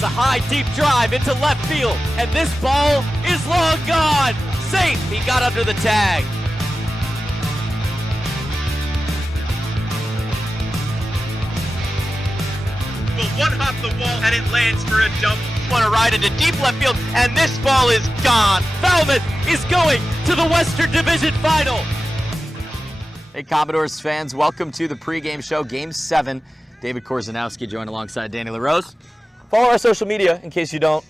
It's a high, deep drive into left field, and this ball is long gone. Safe, he got under the tag. One hop the wall and it lands for a double. Want to ride into deep left field, and this ball is gone. Falmouth is going to the Western Division Final. Hey Commodores fans, welcome to the pregame show, Game 7. David Korzanowski joined alongside Danny LaRose. Follow our social media in case you don't.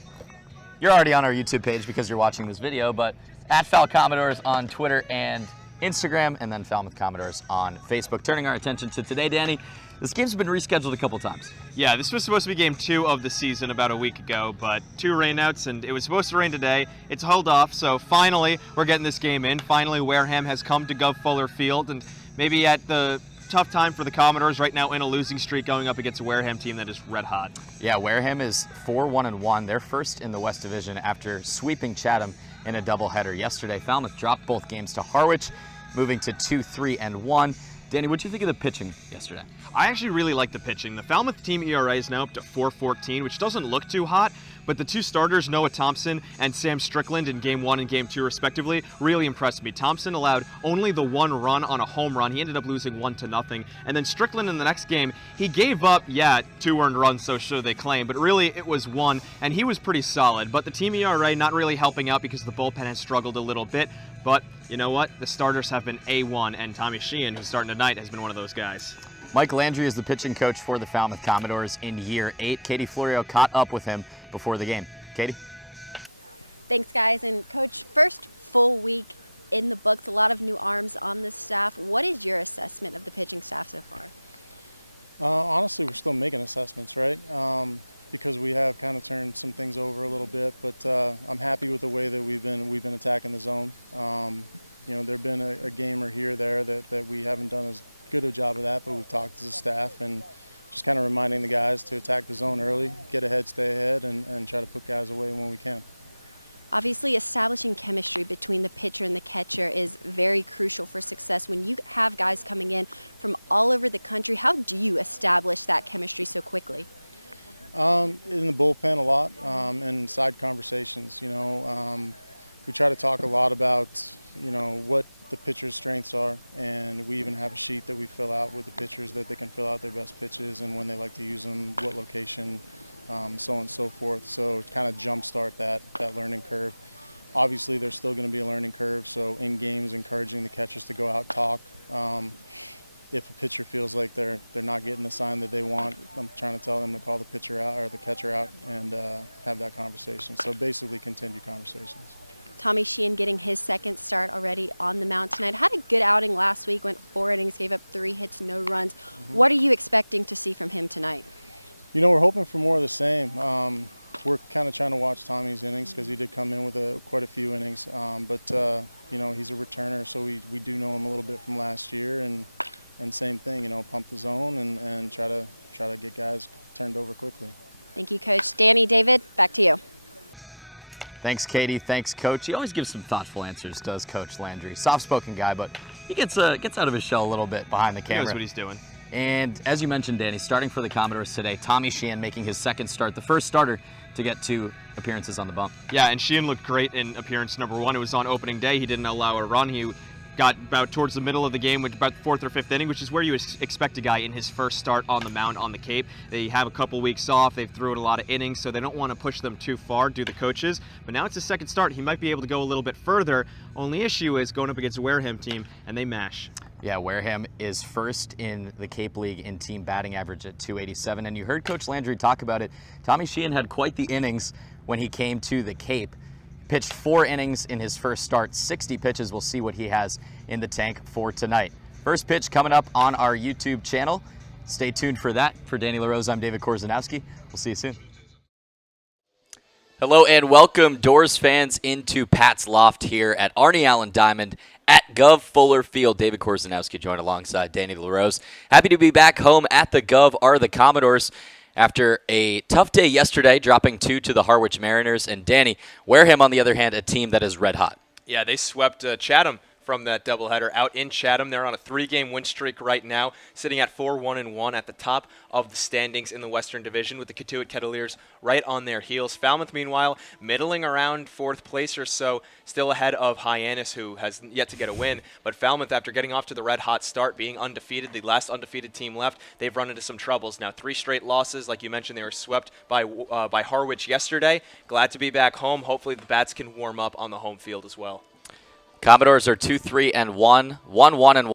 You're already on our YouTube page because you're watching this video, but at Fal Commodores on Twitter and Instagram, and then Falmouth Commodores on Facebook. Turning our attention to today, Danny, this game's been rescheduled a couple times. Yeah, this was supposed to be game 2 of the season about a week ago, but 2 rainouts, and it was supposed to rain today. It's held off, so finally we're getting this game in. Finally, Wareham has come to Gov Fuller Field, and maybe at the tough time for the Commodores right now in a losing streak going up against a Wareham team that is red hot. Yeah, Wareham is 4-1-1. They're first in the West Division after sweeping Chatham in a doubleheader yesterday. Falmouth dropped both games to Harwich, moving to 2-3-1. Danny, what do you think of the pitching yesterday? I actually really like the pitching. The Falmouth team ERA is now up to 4.14, which doesn't look too hot, but the 2 starters, Noah Thompson and Sam Strickland in Game 1 and Game 2 respectively, really impressed me. Thompson allowed only the 1 run on a home run. He ended up losing 1-0. And then Strickland in the next game, he gave up, 2 earned runs, so sure they claim, but really it was 1, and he was pretty solid. But the team ERA not really helping out because the bullpen has struggled a little bit. But you know what? The starters have been A1, and Tommy Sheehan, who's starting tonight, has been one of those guys. Mike Landry is the pitching coach for the Falmouth Commodores in year 8. Katie Florio caught up with him before the game. Katie? Thanks, guys. And Coach, first full week in the books, a lot of new arms on the staff. What is your assessment of the pitching staff so far? Honestly, we're still making assessments, right? Because we have kind of turned some things over a little bit, but I'm happy with the way that we've been attacking the zone. There've been a game or here or there that we haven't done as good a job of that, but we've talked as a staff and just kind of reminding the guys to attack the zone early, get ahead, stay ahead, and try to put guys away when we can. Obviously, establishing chemistry between the pitcher and the catcher is very crucial for success. When you have guys coming in from all over the country, how do you establish that chemistry so quickly? In the bullpen a lot, and side conversations. We try to talk a lot about, what the pitcher's strengths are, and we even have a sheet that we fill out with the pitchers that they can fill out their best pitches and when they like to use them, what location, so on and so forth. So kind of jumpstart that learning curve. Obviously, there's still going to be a learning curve, so in games, encouraging the catchers to go out and talk. If a pitcher feels like they're not getting the sign that they want, I'm trying to tell them to call the pitcher out or the catcher out and have that conversation. So basically continue conversations. Tommy Sheehan getting his second start already on the mound tonight. Had a good outing last week, went 4 innings, gave up 3 hits, no runs. What are you expecting to see from him tonight? We're hoping for more of the same. We're kind of trying to watch Tommy's innings because he did come in with quite a few innings. But he's a returner, so we do know him a little bit from last year. And same thing, pump the zone and try to get guys turned over quickly. Thank you, Coach. Danny, David, back to you. Thanks, Katie. Thanks, Coach. He always gives some thoughtful answers, does Coach Landry. Soft-spoken guy, but he gets out of his shell a little bit behind the camera. He knows what he's doing. And as you mentioned, Danny, starting for the Commodores today, Tommy Sheehan making his second start, the first starter to get 2 appearances on the bump. Yeah, and Sheehan looked great in appearance number 1. It was on opening day. He didn't allow a run. He got about towards the middle of the game, with about 4th or 5th inning, which is where you expect a guy in his first start on the mound on the Cape. They have a couple weeks off. They've thrown a lot of innings, so they don't want to push them too far, do the coaches. But now it's his second start. He might be able to go a little bit further. Only issue is going up against a Wareham team, and they mash. Yeah, Wareham is first in the Cape League in team batting average at .287, and you heard Coach Landry talk about it. Tommy Sheehan had quite the innings when he came to the Cape. Pitched 4 innings in his first start, 60 pitches. We'll see what he has in the tank for tonight. First pitch coming up on our YouTube channel. Stay tuned for that. For Danny LaRose, I'm David Korzanowski. We'll see you soon. Hello and welcome, Doors fans, into Pat's Loft here at Arnie Allen Diamond at Gov Fuller Field. David Korzanowski joined alongside Danny LaRose. Happy to be back home at the Gov are the Commodores. After a tough day yesterday, dropping 2 to the Harwich Mariners. And Danny, Wareham, on the other hand, a team that is red hot. Yeah, they swept Chatham from that doubleheader out in Chatham. They're on a 3-game win streak right now, sitting at 4-1-1 at the top of the standings in the Western Division, with the Katuitt Kettleers right on their heels. Falmouth, meanwhile, middling around 4th place or so, still ahead of Hyannis, who has yet to get a win. But Falmouth, after getting off to the red-hot start, being undefeated, the last undefeated team left, they've run into some troubles. Now 3 straight losses. Like you mentioned, they were swept by Harwich yesterday. Glad to be back home. Hopefully the Bats can warm up on the home field as well. Commodores are 2-3-1, 1-1-1.